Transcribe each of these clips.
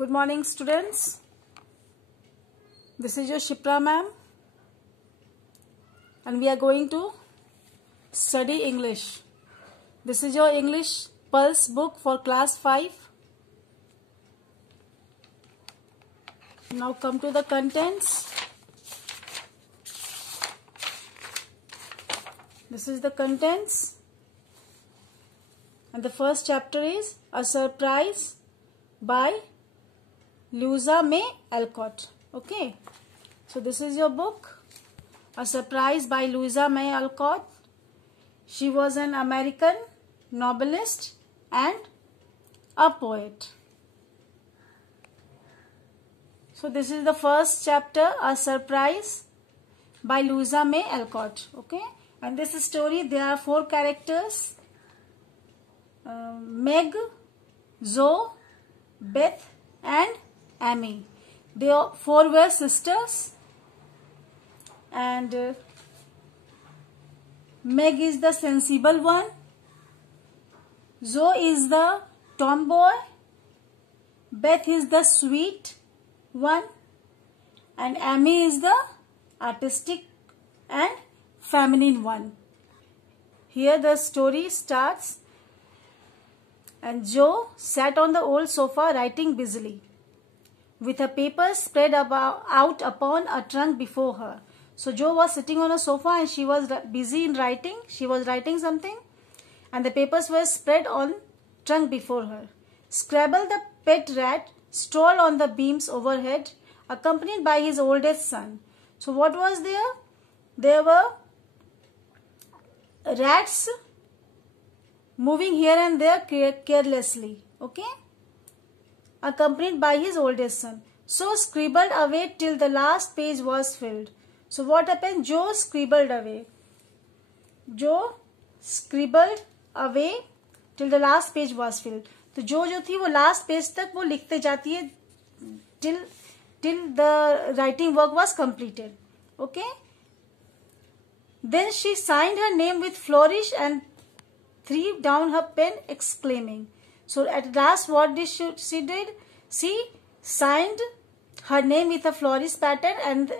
Good morning, students. This is your Shipra ma'am, and we are going to study English. This is your English Pulse book for class 5. Now come to the contents. This is the contents, and the first chapter is A Surprise by Louisa May Alcott. Okay, so this is your book, A Surprise by Louisa May Alcott. She was an American novelist and a poet. So this is the first chapter, A Surprise by Louisa May Alcott. Okay, and this story, there are 4 characters: Meg, Zoe, Beth and Amy. They 4 were sisters, and Meg is the sensible one, Zoe is the tomboy, Beth is the sweet one, and Amy is the artistic and feminine one. Here the story starts. And Joe sat on the old sofa writing busily, with her papers spread out upon a trunk before her. So Joe was sitting on a sofa and she was busy in writing. She was writing something, and the papers were spread on trunk before her. Scrabble the pet rat strolled on the beams overhead, accompanied by his oldest son. So what was there? There were rats moving here and there carelessly, okay, accompanied by his oldest son. So scribbled away till the last page was filled. So what happened? Joe scribbled away. Joe scribbled away till the last page was filled. तो जो थी वो last page तक वो लिखते जाती है till the writing work was completed. Okay. Then she signed her name with flourish and threw down her pen, exclaiming. So at last what did she did? She signed her name with a flourish pattern and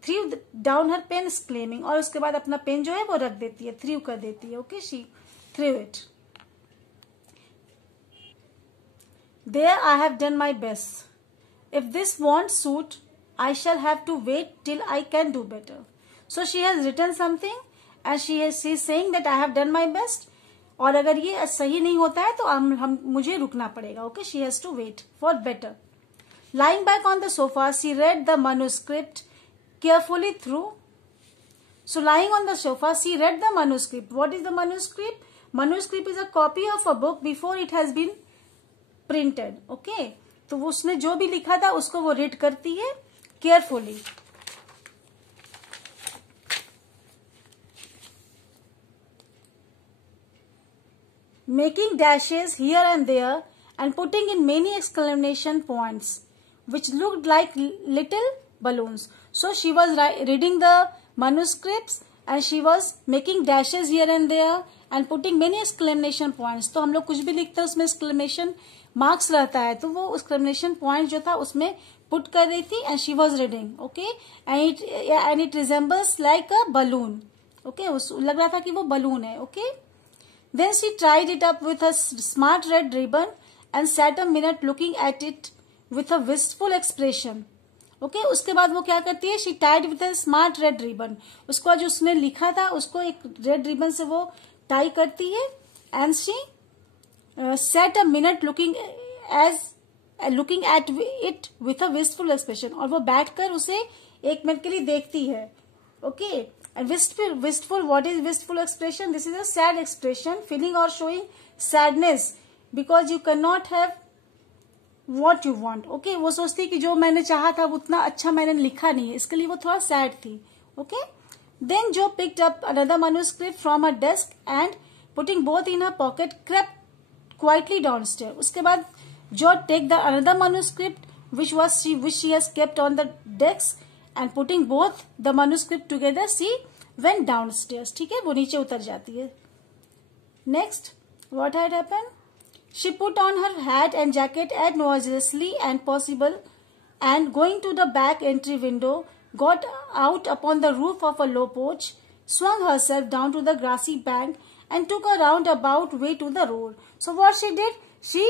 threw down her pen, exclaiming. और उसके बाद अपना pen जो है वो रख देती है, threw कर देती है. Okay, she threw it. There I have done my best. If this won't suit, I shall have to wait till I can do better. So she has written something and she is saying that I have done my best. और अगर ये सही नहीं होता है तो मुझे रुकना पड़ेगा. Okay, she has to wait for better. Lying back on the sofa, she read the manuscript carefully through. So lying on the sofa, she read the manuscript. What is the manuscript? Manuscript is a copy of a book before it has been printed. Okay, तो उसने जो भी लिखा था उसको वो read करती है carefully. Making dashes here and there and putting in many exclamation points which looked like little balloons. So she was reading the manuscripts and she was making dashes here and there and putting many exclamation points. तो हम लोग कुछ भी लिखते हैं उसमें exclamation marks रहता है, तो वो exclamation point जो था उसमें put कर रही थी and she was reading. Okay, and it resembles like a balloon. Okay, लग रहा था कि वो balloon है. Okay. Then she tied it up with a smart red ribbon and sat a minute looking at it with a wistful expression. Okay, उसके बाद वो क्या करती है? She tied with a smart red ribbon. उसको जो उसने लिखा था उसको एक red ribbon से वो tie करती है and she sat a minute looking at it with a wistful expression. और वो बैठकर उसे 1 मिनट के लिए देखती है. Okay. And wistful, what is wistful expression? This is a sad expression, feeling or showing sadness because you cannot have what you want. Okay, वो सोचती कि जो मैंने चाहा था उतना अच्छा मैंने लिखा नहीं है, इसके लिए वो थोड़ा sad थी. Okay, then Joe picked up another manuscript from her desk and putting both in her pocket crept quietly downstairs. उसके बाद Joe take the another manuscript which she has kept on the desk and putting both the manuscript together, she went downstairs. ठीक है, वो नीचे उतर जाती है. Next, what had happened? She put on her hat and jacket as noiselessly as possible, and going to the back entry window, got out upon the roof of a low porch, swung herself down to the grassy bank, and took a roundabout way to the road. So what she did, she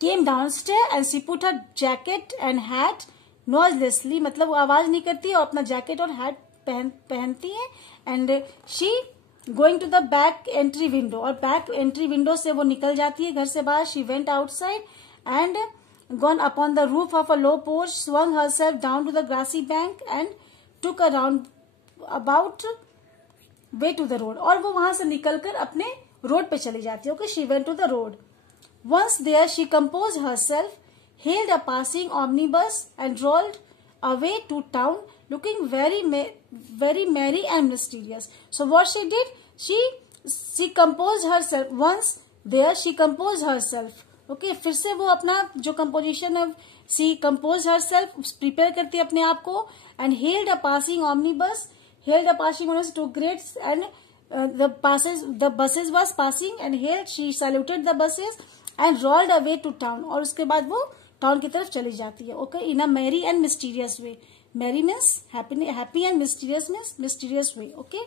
came downstairs and she put her jacket and hat noiselessly, मतलब वो आवाज नहीं करती है और अपना jacket और hat पहनती है, and she going to the back entry window, और बैक एंट्री विंडो से वो निकल जाती है घर से बाहर. She went outside and gone upon the roof of a low porch, swung herself down to the grassy bank and took a round about way to the road. और वो वहां से निकलकर अपने रोड पे चली जाती है. Okay, she went to the road. Once there, she composed herself, hailed a passing omnibus, and rolled away to town, looking very merry and mysterious. So what she did, she composed herself. Once there, she composed herself. Okay फिर से वो अपना जो composition है, she compose herself, prepare करती है अपने आप को, and hailed a passing omnibus, hailed a passing omnibus to greets, and the buses was passing and hailed, she saluted the buses and rolled away to town, और उसके बाद वो town की तरफ चली जाती है. Okay, in a merry and mysterious way. Merry means happy and mysterious means mysterious way. Okay,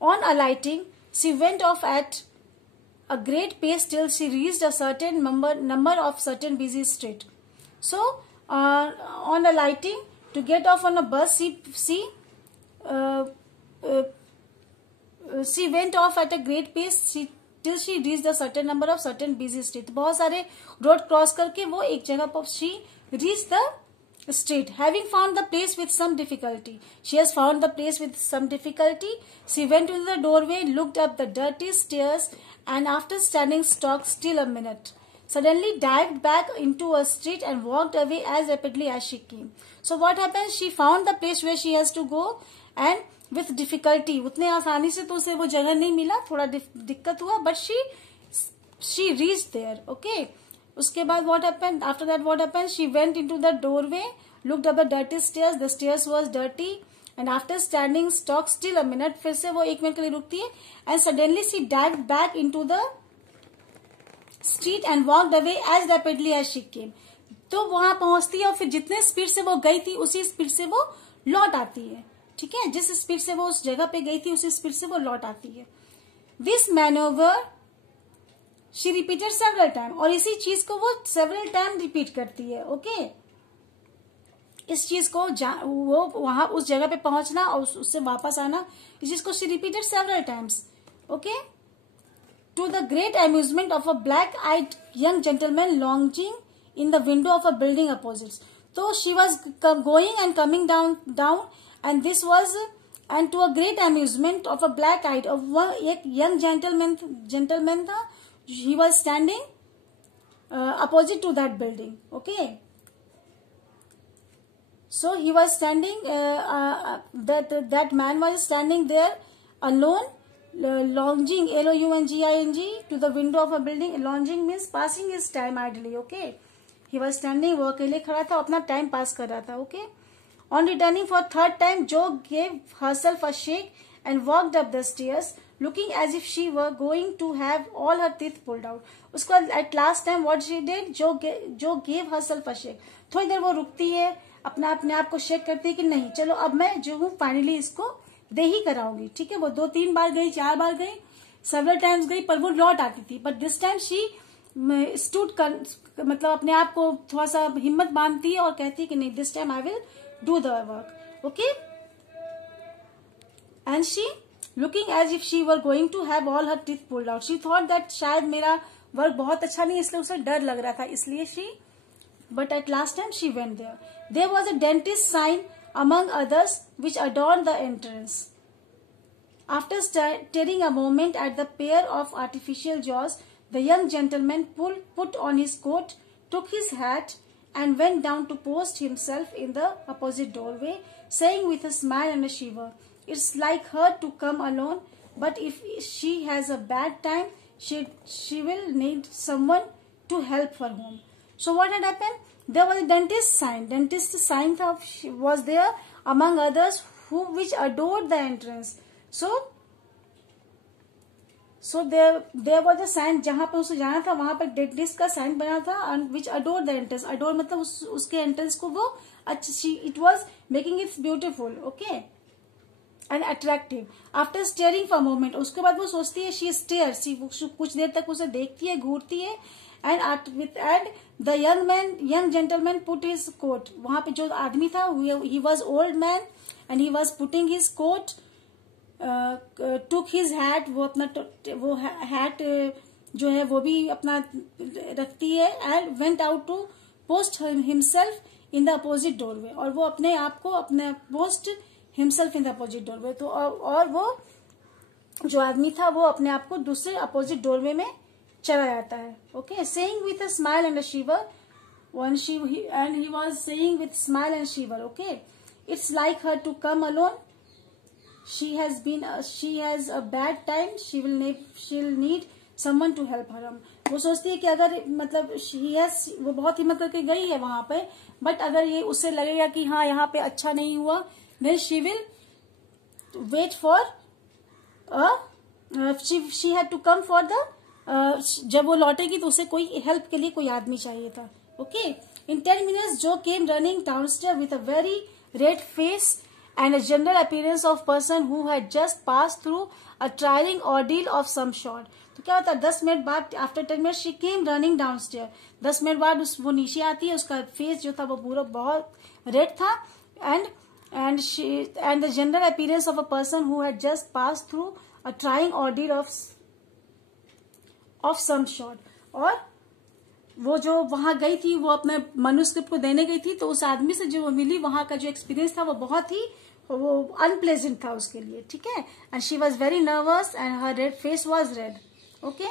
on alighting, she went off at a great pace till she reached a certain number of certain busy street. So on alighting to get off on a bus, she went off at a great pace till she reached a certain number of certain busy street. बहुत सारे road cross करके वो एक जगह पर she reached the street. Having found the place with some difficulty, she has found the place with some difficulty. She went to the doorway, looked up the dirty stairs, and after standing stock still a minute, suddenly dived back into a street and walked away as rapidly as she came. So what happened? She found the place where she has to go, and with difficulty, उतने आसानी से तो उसे वो जगह नहीं मिला, थोड़ा दिक्कत हुआ, but she reached there. Okay. उसके बाद what happened? After that what happened? She went into the doorway, looked up the dirty stairs. The stairs was dirty, and after standing stock still a minute, फिर से वो एक minute के लिए रुकती है, and suddenly she dived back into the street and walked away as rapidly as she came. तो वहां पहुंचती है और फिर जितने स्पीड से वो गई थी उसी स्पीड से वो लौट आती है. ठीक है, जिस स्पीड से वो उस जगह पे गई थी उसी स्पीड से वो लौट आती है. This मैनोवर she repeated several time, और इसी चीज को वो सेवरल टाइम रिपीट करती है. ओके, इस चीज को वो वहां उस जगह पे पहुंचना और उससे वापस आना, इस चीज को she repeated several times. Okay, to the great amusement of a black eyed young gentleman lounging in the window of a building opposite. तो she was going and coming down and this was and to a great amusement of a black eyed, एक young gentleman था. He was standing opposite to that building. Okay, so he was standing. That man was standing there alone, lounging, lounging to the window of a building. Lounging means passing his time idly. Okay, he was standing. वो अकेले खड़ा था, अपना time pass कर रहा था. Okay, on returning for third time, Jo gave herself a shake and walked up the stairs, looking as if she were going to have all her teeth pulled out. उसको at last time what she did, Jo gave herself a shake. थोड़ी देर वो रुकती है, अपने आप को shake करती है कि नहीं, चलो अब मैं जो हूँ फाइनली इसको दे ही कराऊंगी. ठीक है, वो 2-3 बार गई, 4 बार गई, सेवरल टाइम्स गई, पर वो लौट आती थी. But this time she stood, मतलब अपने आप को थोड़ा सा हिम्मत बांधती है और कहती है कि नहीं, this time I will do the work. Okay, and she looking as if she were going to have all her teeth pulled out. She thought that शायद मेरा वर्क बहुत अच्छा नहीं, इसलिए उसे डर लग रहा था, इसलिए but at last time she went there. There was a dentist sign among others which adorned the entrance. After staring a moment at the pair of artificial jaws, the young gentleman put on his coat, took his hat, and went down to post himself in the opposite doorway, saying with a smile and a shiver, "It's like her to come alone, but if she has a bad time, she will need someone to help her home." So what had happened? There was a dentist sign. Dentist sign was there among others which adored the entrance. So so there was a sign, जहां पे उसे जाना था वहां पे dentist का sign बना था, विच अडोर द एंट्रेंस, अडोर मतलब उसके एंट्रेंस को वो अच्छी, it was making it's beautiful, okay and attractive. After steering for moment, उसके बाद वो सोचती है, शी स्टेयर, सी कुछ देर तक उसे देखती है, घूरती है, and the young gentleman put his coat, वहां पे जो आदमी था he was old man and he was putting his coat, took his hat, वो अपना वो हैट जो है वो भी अपना रखती है, and went out to post himself in the opposite doorway, और वो अपने आप को अपने post himself in the opposite doorway, तो और वो जो आदमी था वो अपने आप को दूसरे अपोजिट डोरवे में चला जाता है, okay, saying with a smile and a shiver, and he was saying with smile and shiver, okay, it's like her to come alone, she has a bad time, she'll need someone to help her. वो सोचती है कि अगर मतलब वो बहुत हिम्मत करके गई है वहां पे, बट अगर ये उससे लगेगा कि हाँ यहाँ पे अच्छा नहीं हुआ, then she will wait for she had to come for the जब वो लौटेगी तो उसे कोई हेल्प के लिए कोई आदमी चाहिए था, okay. In 10 minutes, Joe came running downstairs with a very red face and a general appearance of person who had just passed through a trying ordeal of some sort. तो क्या होता है 10 मिनट बाद, after 10 minute she came running downstairs, 10 minute बाद वो नीचे आती है, उसका फेस जो था वो पूरा बहुत रेड था, and the general appearance of a person who had just passed through a trying ordeal of some sort. और वो जो वहां गई थी, वो अपने मनुस्क्रिप्ट को देने गई थी, तो उस आदमी से जो मिली, वहां का जो एक्सपीरियंस था वो बहुत ही वो अनप्लेजेंट था उसके लिए, ठीक है, and she was very nervous and her red face was red, okay.